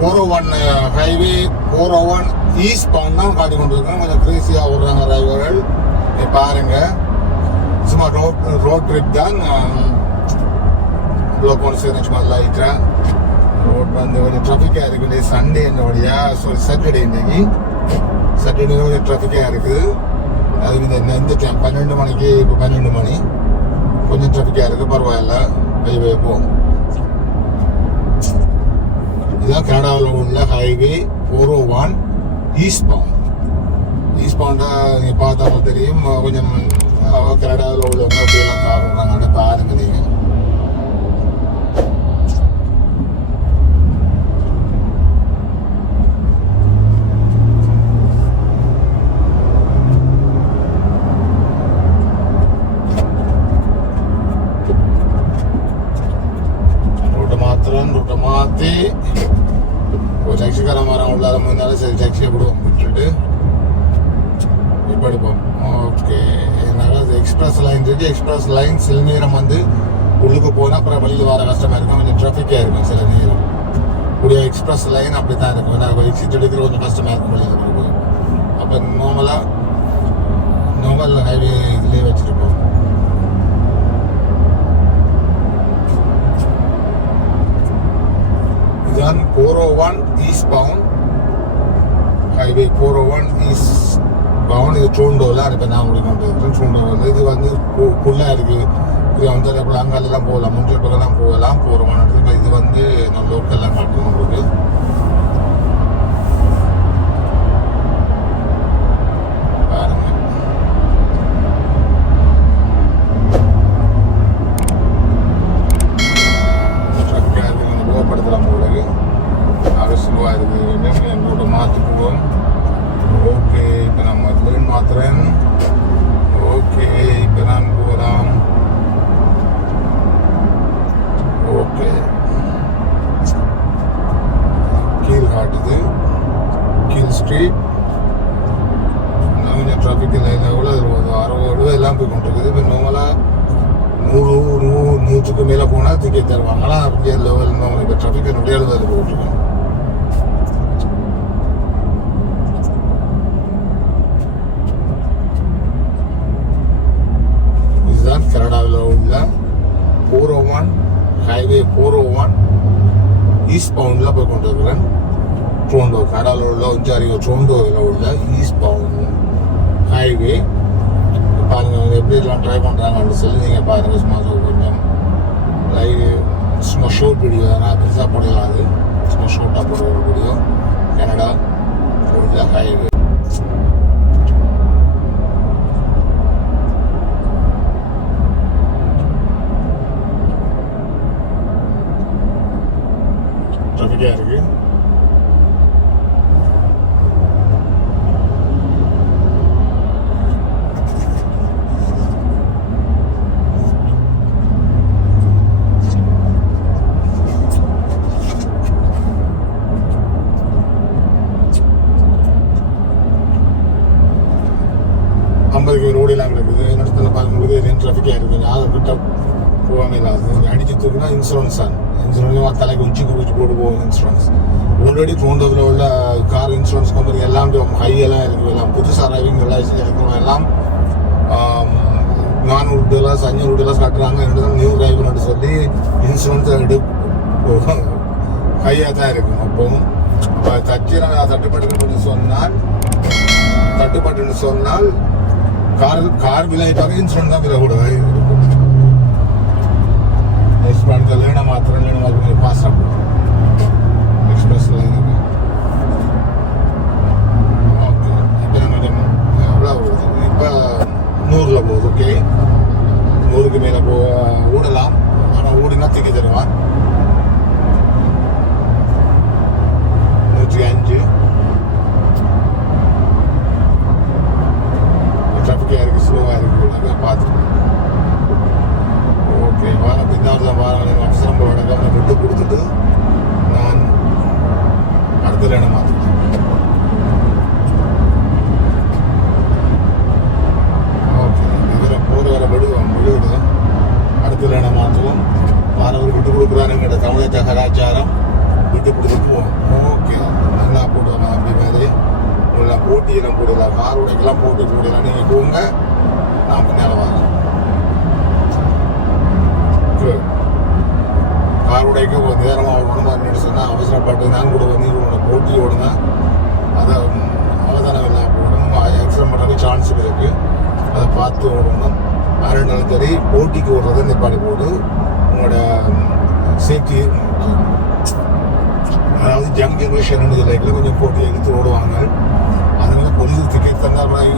401 highway 401 east bound தான் காட்டி கொண்டிருக்கோம். கொஞ்சம் கிரேசியாக ஓடுறாங்க டிரைவர்கள். பாருங்க, சும்மா ரோட் ட்ரிப் தான். ப்ளோக் ஒன்று சேர்ந்து சும்மா லைட்டாக ரோட் வந்து கொஞ்சம் ட்ராஃபிக்காக இருக்குது. சண்டே என்ன வழியா, சாட்டர்டே இன்னைக்கு சாட்டர்டே கொஞ்சம் ட்ராஃபிக்காக இருக்குது. அது இந்த டைம் 12 மணிக்கு, இப்போ 12 மணி கொஞ்சம் ட்ராஃபிக்காக இருக்குது. பரவாயில்ல, ஹைவே போகும். இதுதான் கனடாவில் உள்ள ஹைவே 401 ஈஸ்ட் பவுண்ட். ஈஸ்ட் பவுண்டை நீங்கள் பார்த்தாலும் தெரியும். கொஞ்சம் கனடாவில் உள்ளவங்க அப்படியெல்லாம் கார் விடுறாங்க. பாருங்க நீங்கள். ரூட்டை மாற்றி ஒரு டாக்ஸிக்கார மரம் உள்ளாத முன்னாலும் சரி டாக்ஸியை விடுவோம், விட்டுட்டு இப்போ எடுப்போம். ஓகே, அதனால் எக்ஸ்பிரஸ் லைன் இருக்குது. எக்ஸ்பிரஸ் லைன் சில நேரம் வந்து உள்ளுக்கு போனால் அப்புறம் வழியில் வர கஷ்டமாக இருக்கும், கொஞ்சம் ட்ராஃபிக்காக இருக்கும் சில நேரம். கூடிய எக்ஸ்பிரஸ் லைன் அப்படி தான் இருக்கும். நாங்கள் எக்ஸிட் எடுக்கிற கொஞ்சம் கஷ்டமாக இருக்கும் வழியில் போகும்போது. அப்போ நார்மல் ஹைவே இதுலேயே வச்சுருப்போம். இதுதான் 401 eastbound highway. 401 eastbound. இது டோண்டோவில் இப்போ நான் கொண்டு இருக்கிறேன். டோண்டோவில் இது வந்து ஃபுல்லாக இருக்குது. இது வந்து அங்கெல்லாம் போகலாம், முன்னில் பக்கம்லாம் போகலாம். 401 இப்போ இது வந்து நான் லோக்கல்லாம் காட்டணும் உங்களுக்கு. பாருங்க, ட்ரக்காக இருக்குது. கொஞ்சம் போகப்படுத்தலாம் உங்களுக்கு. அவசியமாக இருக்குது. ரோட்டை மாற்றி போவோம். ஓகே, இப்போ நம்ம லேன் மாத்துறேன். ஓகே, இப்போ நான் போகலாம். ஓகே, கீழ் காட்டுது, கீழ் ஸ்ட்ரீட். கொஞ்சம் டிராஃபிக் லைனில் கூட 60 எல்லாம் போய் கொண்டிருக்குது. இப்போ நார்மலாக 100க்கு மேலே போனால் டிக்கெட் தருவாங்களாம். அப்படியே லெவல் இப்போ டிராஃபிக் 170 போட்டிருக்கோம். இதுதான் கனடாவில் உள்ள 401 ஹைவே 401 ஈஸ்ட் பவுண்டில் போய் கொண்டு இருக்கிறேன். டொரண்டோ, கனடாவில் உள்ள ஒன்டாரியோ டொரண்டோவில் உள்ள ஈஸ்ட் பவுண்ட் ஹைவே. பாருங்கள் எப்படிலாம் ட்ரை பண்ணுறாங்கன்னு சொல்லி நீங்கள் பாருங்கள். சும்மா கொஞ்சம் சும்மா ஷார்ட் வீடியோ நான் பெருசாக போடலாம். அது சும்மா ஷார்ட்டாக போடுற ஒரு வீடியோ. கனடா உள்ள ஹைவே. ட்ராஃபிக்காக இருக்குது. ரோடெல்லாம் கிடக்குது. நடத்துல பார்க்கும்போது ட்ராஃபிக்காக இருக்குது. யாரும் கிட்ட போகாமல் இல்லாது அடிச்சு தூக்குனா இன்சூரன்ஸ் தான். இன்சூரன்ஸ் தலைக்கு உச்சிக்கு குச்சி போட்டு போகும் இன்சூரன்ஸ். ஆல்ரெடி டொரண்டோவில் உள்ள கார் இன்சூரன்ஸ் கம்பெனி எல்லாம் ஹையெல்லாம் இருக்குது. எல்லாம் புதுசாக டிரைவிங் லைசன்ஸ் எடுக்கிறவங்க எல்லாம் $400 $500 கட்டுறாங்க. நியூ டிரைவர்னு சொல்லி இன்சூரன்ஸ் ஹையாக தான் இருக்கும். அப்போவும் தட்டுப்பட்டுன்னு சொன்னால் கார் விலைக்காக இன்சூரன்ஸ் தான் விலை கூட இருக்கும். எக்ஸ்பிரஸ் லேனை மாத்திரம் பாஸ்டாக எக்ஸ்பிரஸ் லைனுக்கு. ஓகே, இப்போ கொஞ்சம் எவ்வளோ போகுது? இப்போ 100ல் போகுது. ஓகே, 100க்கு மேலே ஓடலாம். ஆனால் ஓடினா தூக்கி தருவான். 105 ட்ராஃபிக்காக இருக்குது, ஸ்லோவாக இருக்குது. போய் பார்த்துருக்கேன். ஓகே, வாங்க பின்னாடி வாங்க. அவசரம் போட கவனம் விட்டு கொடுத்துட்டு நான் அடுத்த லேனை மாற்றிட்டேன். ஓகே, இதில் போகிற வர விடுவிடு அடுத்த லேனை மாற்றுவோம். வாரவர் விட்டு கொடுக்குறாருங்கிற தமிழக கலாச்சாரம் விட்டு கொடுத்து போவோம். போட்டி எல்லாம் போடலாம், கார் உடைக்கெல்லாம் போட்டி போடலாம். நீங்கள் போங்க, நான் பின்னால் வரேன். கார் உடைக்க ஒரு நேரமாக ஓடணும் சொன்னால் அவசரப்பட்டு தான் கூட வந்து இவனோட போட்டி ஓடுனா அதை அவதானம் எல்லாம் போடணும். ஆக்சிடென்ட் பண்ணுறதுக்கு சான்ஸ் இருக்குது, அதை பார்த்து ஓடணும். யாருன்னாலும் சரி போட்டிக்கு ஓடுறதை நிப்பாடி போட்டு உங்களோட சேஃப்டி. அதாவது ஜங் ஜென்ரேஷன் லைக்கில் கொஞ்சம் போட்டி எடுத்து ஓடுவாங்க. அதனால போலீஸ் டிக்கெட் தந்தால்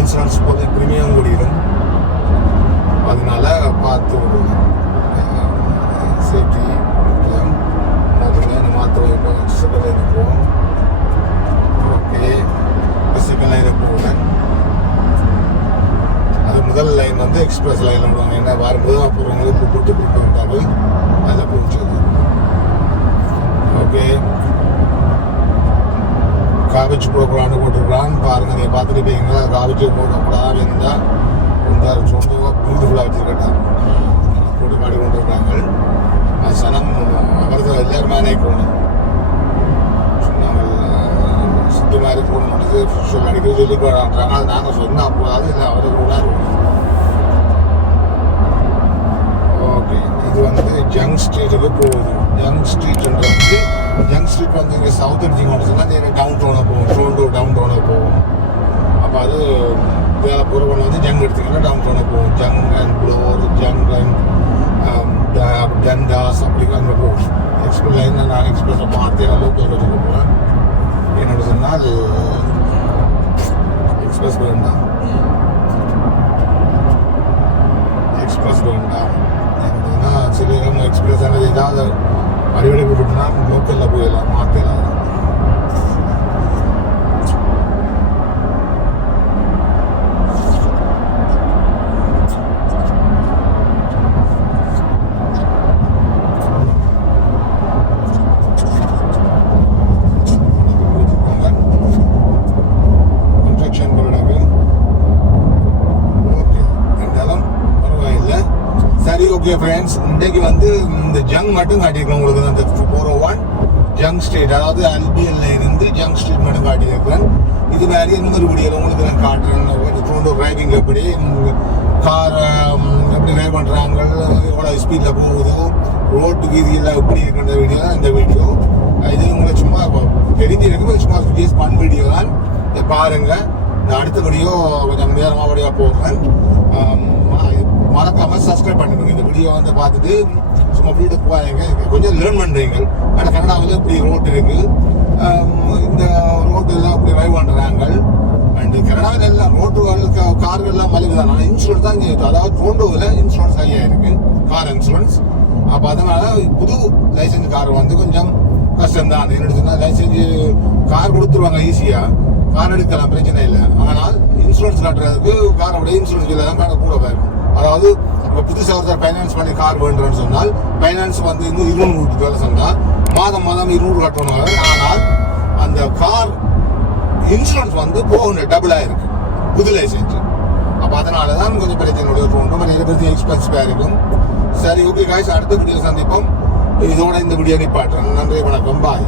இன்சூரன்ஸ் போது ப்ரீமியம் கூடிடும். அதனால பார்த்து ஓடுவோம். சேஃப்டி முக்கியம். முதல்ல மாற்ற செகண்ட் லைனுக்கு போவோம். ஓகே, செகண்ட் லைனுக்கு போவேன். அது முதல் லைன் வந்து எக்ஸ்பிரஸ் லைன் விடுவாங்க. என்ன வரும்போது அப்புறம் கூட்டு வந்துட்டாலும் அதில் போச்சு. ஓகே, காபேஜ் போடக்கூடாது போட்டுருக்கான்னு பாருங்கள். நீங்கள் பார்த்துட்டு போய்ங்களா, காபேஜ் போடக்கூடாது இருந்தால் இந்த சொந்த பியூட்டிஃபுல்லாக வச்சுருக்கட்டாங்க போட்டு மாடி கொண்டிருக்காங்க. அது சனம் அவரது எல்லாருமே நினைக்கணும். நாங்கள் சுற்றி மாதிரி போகணுன்னு அடிக்கடி சொல்லி போடுறாங்க. அது நாங்கள் சொன்னால் அப்போது இல்லை அவரை கூட. ஓகே, இது வந்து ஜங் ஸ்ட்ரீட்டுக்கு போகுது. ஜங் ஸ்ட்ரீட்ன்றது ஜங் ஸ்ட்ரீட் வந்து இங்கே சவுத் அடிச்சிங்கன்னு சொன்னால் நேராக டவுன் டவுனாக போகும். டொரண்டோ டவுன் டவுனாக போகும். அப்போ அது வேலை போகிறவங்க வந்து ஜங் எடுத்திங்கன்னா டவுன் டவுனாக போகும். ஜங் அண்ட் ப்ளோர், ஜங் அண்ட் டண்டாஸ் அப்படி அங்கே போகும். எக்ஸ்பிரஸ் லைன் நான் எக்ஸ்பிரஸை பார்த்து லோக்கல் வச்சுக்க போகிறேன். என்னோட சொன்னால் எக்ஸ்பிரஸ் வேண்டாம், எக்ஸ்பிரஸ் வேண்டாம். ஏன்னா சில எக்ஸ்பிரஸ் ஆனது ஏதாவது அடிக்கடி போட்டுனா லோக்கலில் போயிடலாம், மாற்றலாம். ஓகே ஃப்ரெண்ட்ஸ், இன்றைக்கு வந்து இந்த ஜங் மட்டும் காட்டியிருக்கேன் உங்களுக்கு. அந்த 401 ஜங் ஸ்ட்ரீட், அதாவது அல்பிஎல்ல இருந்து ஜங் ஸ்ட்ரீட் மட்டும் காட்டியிருக்கிறேன். இது மாதிரி இன்னொரு வீடியோவில் உங்களுக்கு நான் காட்டுறேன். டொரண்டோ டிரைவிங் எப்படி, கார் எப்படி ட்ரைவ் பண்ணுறாங்க, எவ்வளோ ஸ்பீடில் போகுது, ரோட்டு வீதியில் எப்படி இருக்கின்ற வீடியோ தான் இந்த வீடியோ. இது உங்களுக்கு சும்மா தெரிஞ்சிருக்கும், சும்மா கேஸ் பண் வீடியோ தான். இதை பாருங்கள். நான் அடுத்த வீடியோ கொஞ்சம் நேரமாக வழியாக போடுறேன். மறக்காம சப்ஸ்கிரைப் பண்ணிடுங்க. இந்த வீடியோ வந்து பார்த்துட்டு சும்மா வீடு போவாங்க, கொஞ்சம் லேர்ன் பண்ணுறீங்க. ஆனால் கனடாவில் இப்படி ரோட் இருக்கு, இந்த ரோட்டு எல்லாம் இப்படி ட்ரைவ் பண்ணுறாங்க. அண்ட் கனடாவில் எல்லாம் ரோட்டுகள் கார்கள்லாம் மலிவு தான். ஆனால் இன்சூரன்ஸ் தான் இங்கே, அதாவது டொரண்டோவில் இன்சூரன்ஸ் ஹையாக இருக்கு, கார் இன்சூரன்ஸ். அப்போ அதனால புது லைசன்ஸ் கார் வந்து கொஞ்சம் கஷ்டம்தான். என்னோட சொன்னால் லைசன்ஸ் கார் கொடுத்துருவாங்க ஈஸியாக, கார் எடுக்கலாம், பிரச்சனை இல்லை. ஆனால் இன்சூரன்ஸ் காட்டுறதுக்கு காரோட இன்சூரன்ஸ் இல்லை தான் காரை கூட வரும். அதாவது இப்போ புதுசாக ஒருத்தர் ஃபைனான்ஸ் பண்ணி கார் வேண்டுறேன்னு சொன்னால் ஃபைனான்ஸ் வந்து இன்னும் 200 வேலை சொன்னால் மாதம் 200 கட்டணும். ஆனால் அந்த கார் இன்சூரன்ஸ் வந்து போகணும், டபுளாக இருக்கு புது லைசன்ஸ். அப்போ அதனால தான் கொஞ்சம் பிரச்சனையோட தோன்றும். இதை பற்றி எக்ஸ்பென்சிவாக இருக்கும். சரி, ஓகே காய்ஸ், அடுத்த வீடியோ சந்திப்போம். இதோட இந்த வீடியோ நிப்பாட்டுறேன். நன்றி, வணக்கம், பாய்.